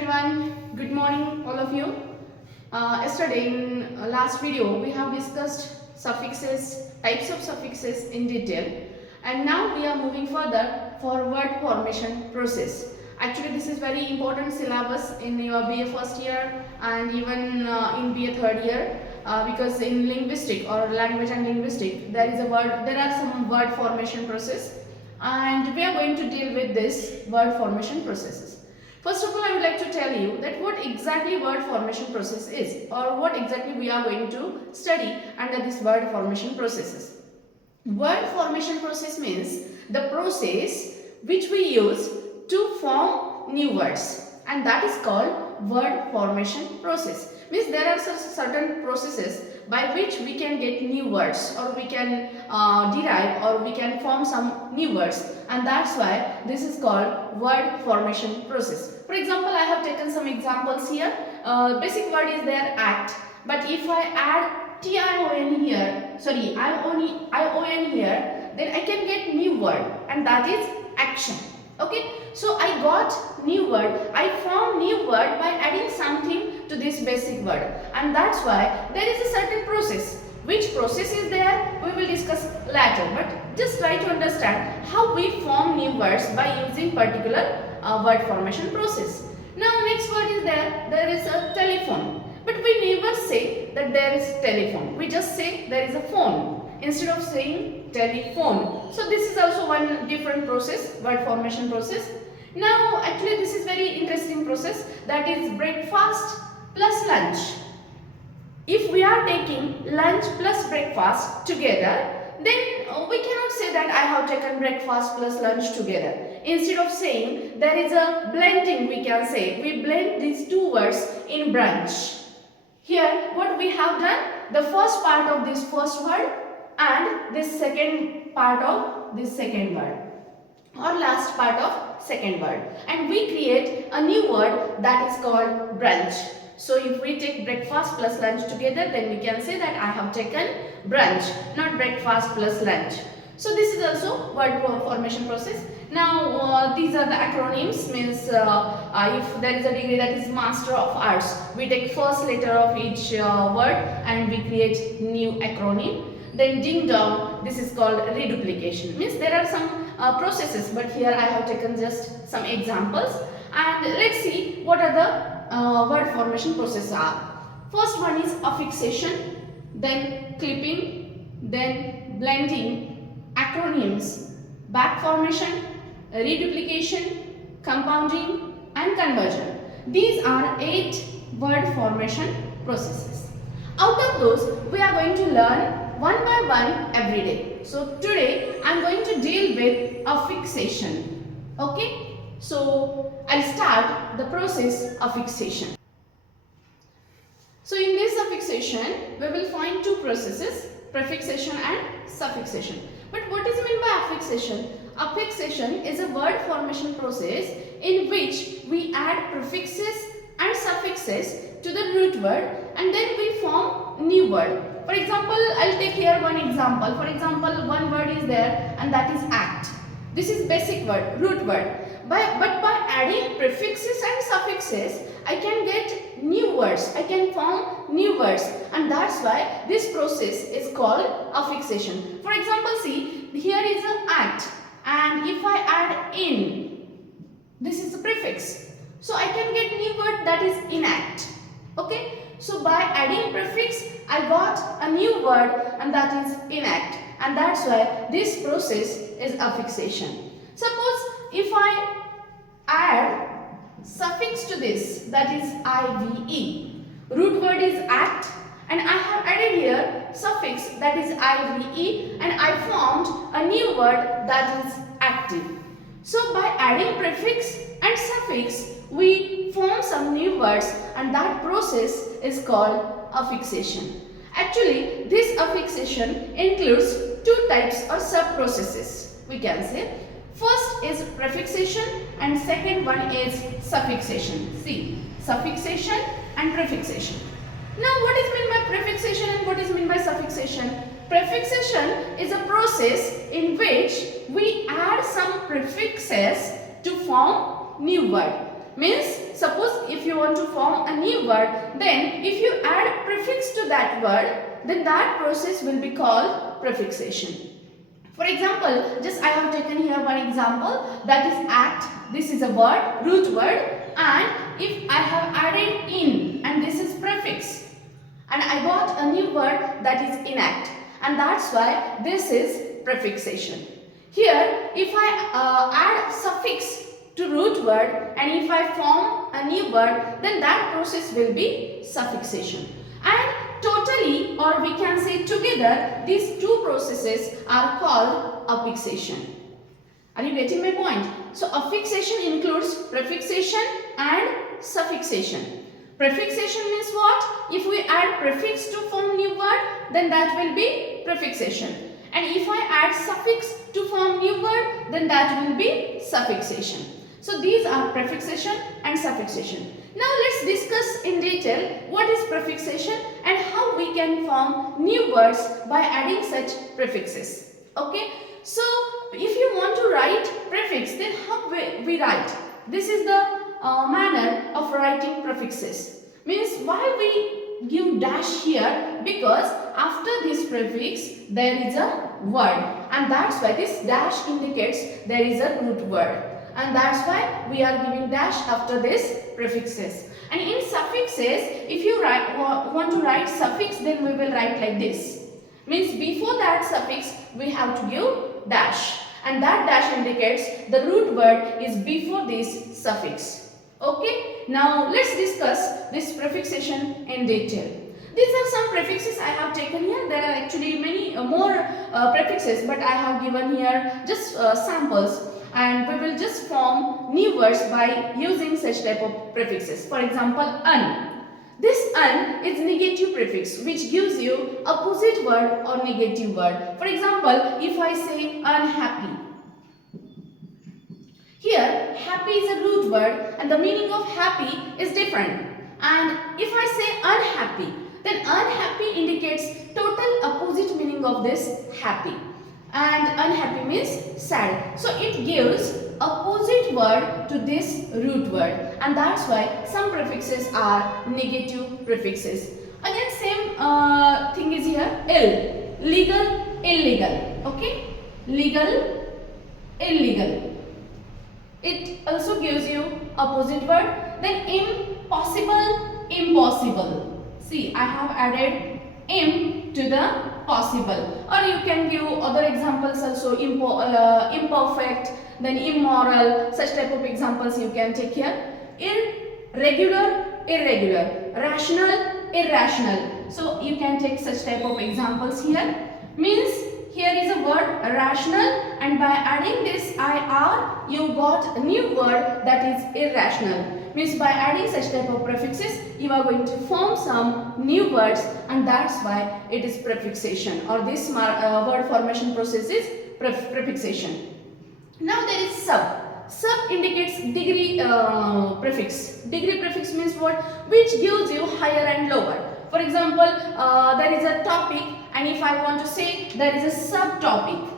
everyone. Good morning, all of you. Yesterday in last video we have discussed suffixes, types of suffixes in detail, and now we are moving further for word formation process. Actually, this is very important syllabus in your BA first year and even in BA third year, because in linguistic or language and linguistic there are some word formation process, and we are going to deal with this word formation processes. First of all, I would like to tell you that what exactly word formation process is, or what exactly we are going to study under this word formation processes. Word formation process means the process which we use to form new words, and that is called word formation process. Means there are certain processes by which we can get new words, or we can derive, or we can form some new words, and that's why this is called word formation process. For example, I have taken some examples here. Basic word is there, act, but if I add tion here, sorry, ion here, then I can get new word, and that is action. Okay, so I got new word, I form new word by adding something to this basic word, and that's why there is a certain process. Which process is there, we will discuss later, but just try to understand how we form new words by using particular word formation process. Now next word is there is a telephone, but we never say that there is telephone, we just say there is a phone instead of saying telephone. So this is also one different process, word formation process. Now actually this is very interesting process, that is breakfast plus lunch. If we are taking lunch plus breakfast together, then we cannot say that I have taken breakfast plus lunch together. Instead of saying there is a blending, we can say we blend these two words in brunch. Here what we have done, the first part of this first word and this second part of this second word, or last part of second word, and we create a new word that is called brunch. So if we take breakfast plus lunch together, then we can say that I have taken brunch, not breakfast plus lunch. So this is also word formation process. Now these are the acronyms, means if there is a degree that is Master of Arts, we take first letter of each word and we create new acronym. Then ding dong, this is called reduplication, means there are some processes, but here I have taken just some examples, and let's see what are the word formation processes are. First one is affixation, then clipping, then blending, acronyms, back formation, reduplication, compounding, and conversion. These are 8 word formation processes. Out of those, we are going to learn one by one every day. So today I am going to deal with affixation. Okay, so I'll start the process of affixation. So in this affixation, we will find two processes, prefixation and suffixation. But what is meant by affixation? Affixation is a word formation process in which we add prefixes and suffixes to the root word, and then we form new word. For example, I'll take here one example. For example, one word is there, and that is act. This is basic word, root word. But by adding prefixes and suffixes, I can get new words, I can form new words, and that's why this process is called affixation. For example, see, here is an act, and if I add in, this is the prefix, so I can get new word that is enact. Okay, so by adding prefix, I got a new word, and that is enact, and that's why this process is affixation. Suppose if I add suffix to this, that is IVE. Root word is act, and I have added here suffix, that is IVE, and I formed a new word that is active. So by adding prefix and suffix, we form some new words, and that process is called affixation. Actually, this affixation includes two types or sub-processes, we can say. First is prefixation and second one is suffixation. See, suffixation and prefixation. Now what is meant by prefixation and what is meant by suffixation? Prefixation is a process in which we add some prefixes to form new word. Means suppose if you want to form a new word, then if you add prefix to that word, then that process will be called prefixation. For example, just I have taken here one example, that is act. This is a word, root word, and if I have added in, and this is prefix, and I got a new word that is enact, and that's why this is prefixation. Here, if I add suffix to root word and if I form a new word, then that process will be suffixation. And totally, or we can say together, these two processes are called affixation. Are you getting my point? So affixation includes prefixation and suffixation. Prefixation means what? If we add prefix to form new word, then that will be prefixation. And if I add suffix to form new word, then that will be suffixation. So these are prefixation and suffixation. Now let's discuss in detail what is prefixation and how we can form new words by adding such prefixes. Okay. So if you want to write prefix, then how we write? This is the manner of writing prefixes. Means why we give dash here? Because after this prefix there is a word, and that's why this dash indicates there is a root word, and that's why we are giving dash after this prefixes. And in suffixes, if you want to write suffix, then we will write like this. Means before that suffix we have to give dash, and that dash indicates the root word is before this suffix. Okay, now let's discuss this prefixation in detail. These are some prefixes I have taken here. There are actually many more prefixes, but I have given here just samples, and we will just form new words by using such type of prefixes. For example, un. This un is negative prefix which gives you opposite word or negative word. For example, if I say unhappy, here happy is a root word and the meaning of happy is different. And if I say unhappy, then unhappy indicates total opposite meaning of this happy. And unhappy means sad. So it gives opposite word to this root word, and that's why some prefixes are negative prefixes. Again same thing is here. Ill, legal, illegal. Okay, legal, illegal. It also gives you opposite word. Then impossible, impossible. See, I have added im to the possible, or you can give other examples also. Imperfect, then immoral, such type of examples you can take here. Irregular, irregular, rational, irrational. So you can take such type of examples here. Means here is a word rational, and by adding this IR you got a new word that is irrational. Means by adding such type of prefixes you are going to form some new words, and that's why it is prefixation, or this word formation process is prefixation. Now there is sub. Sub indicates degree prefix. Degree prefix means what? Which gives you higher and lower. For example, there is a topic, and if I want to say there is a subtopic,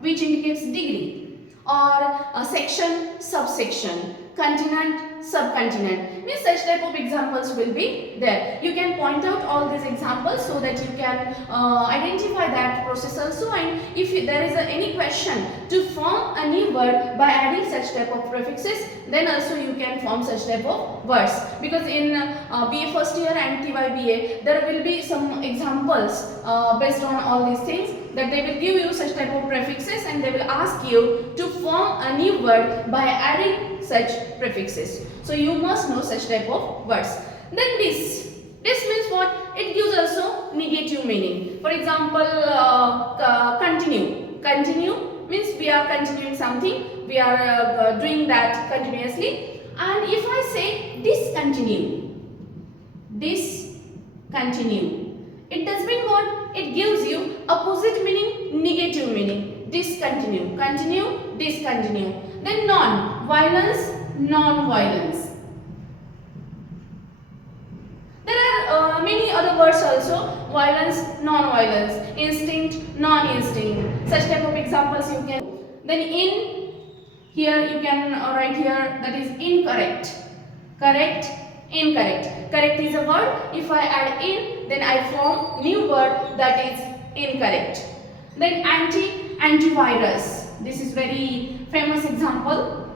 which indicates degree. Or a section, subsection, continent, subcontinent. Means such type of examples will be there. You can point out all these examples so that you can identify that process also. And if there is any question to form a new word by adding such type of prefixes, then also you can form such type of words. Because in BA first year and TYBA, there will be some examples based on all these things, that they will give you such type of prefixes, and they will ask you to form a new word by adding such prefixes. So you must know such type of words. Then this means what? It gives also negative meaning. For example, continue. Continue means we are continuing something, we are doing that continuously. And if I say discontinue, it does mean what? It gives you opposite meaning, negative meaning. Discontinue, continue, discontinue. Then non, violence, non-violence. There are many other words also. Violence, non-violence. Instinct, non-instinct. Such type of examples you can. Then in, Here you can write here that is incorrect. Correct, incorrect. Correct is a word. If I add in, then I form new word that is incorrect. Then antivirus. This is very famous example.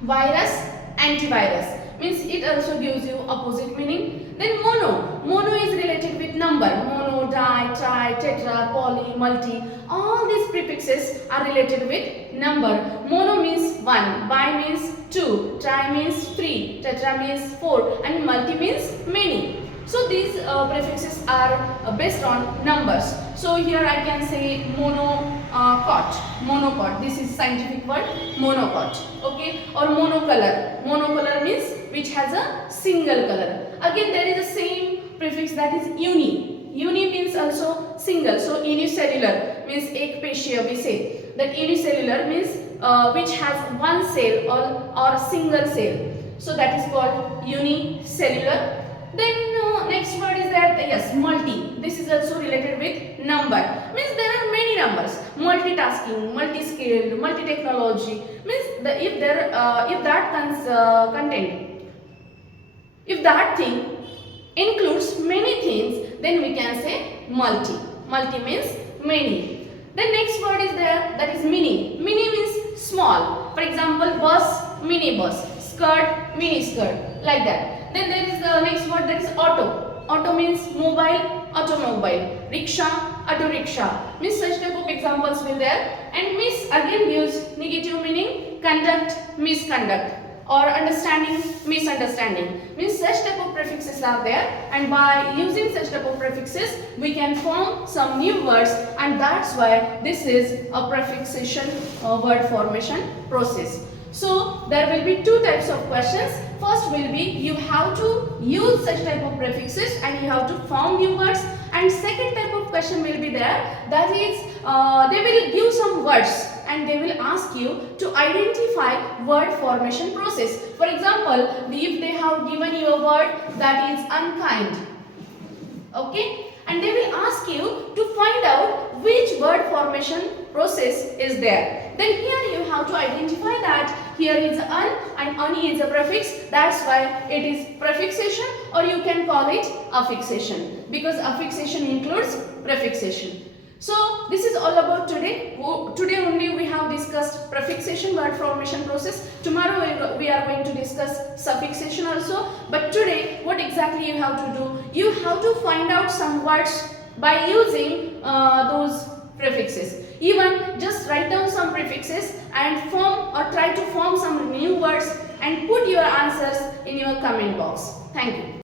Virus, antivirus. Means it also gives you opposite meaning. Then mono. Mono is related with number. Mono, di, tri, tetra, poly, multi. All these prefixes are related with number. Mono means 1, bi means 2, tri means 3, tetra means 4 and multi means many. So these prefixes are based on numbers. So here I can say monocot. Monocot. This is scientific word monocot. Okay. Or monocolor. Monocolor means which has a single color. Again there is the same prefix that is uni. Uni means also single. So unicellular means ekpeशीय we say. That unicellular means which has one cell or single cell. So that is called unicellular. Then next word is that yes, multi. This is also related with number. Means there are many numbers. Multitasking, multi-skilled, multi-technology. Means if that thing includes many things, then we can say multi. Multi means many. Then next word is there that is mini. Mini means small. For example, bus, mini bus. Skirt, mini skirt. Like that. Then there is the next word that is auto. Auto means mobile, automobile. Rickshaw, auto rickshaw. Means such type of examples will there. And miss again gives negative meaning. Conduct, misconduct. Or understanding, misunderstanding. Means such type of prefixes are there. And by using such type of prefixes, we can form some new words. And that's why this is a prefixation word formation process. So there will be two types of questions. First will be you have to use such type of prefixes and you have to form new words. And second type of question will be there, that is they will give some words and they will ask you to identify word formation process. For example, if they have given you a word that is unkind, okay, and they will ask you to find out which word formation process is there. Then here you have to identify that here is un and ani is a prefix. That's why it is prefixation, or you can call it affixation, because affixation includes prefixation. So this is all about today. Today only we have discussed prefixation word formation process. Tomorrow we are going to discuss suffixation also. But today what exactly you have to do? You have to find out some words by using those prefixes. Even just write down some prefixes and form or try to form some new words and put your answers in your comment box. Thank you.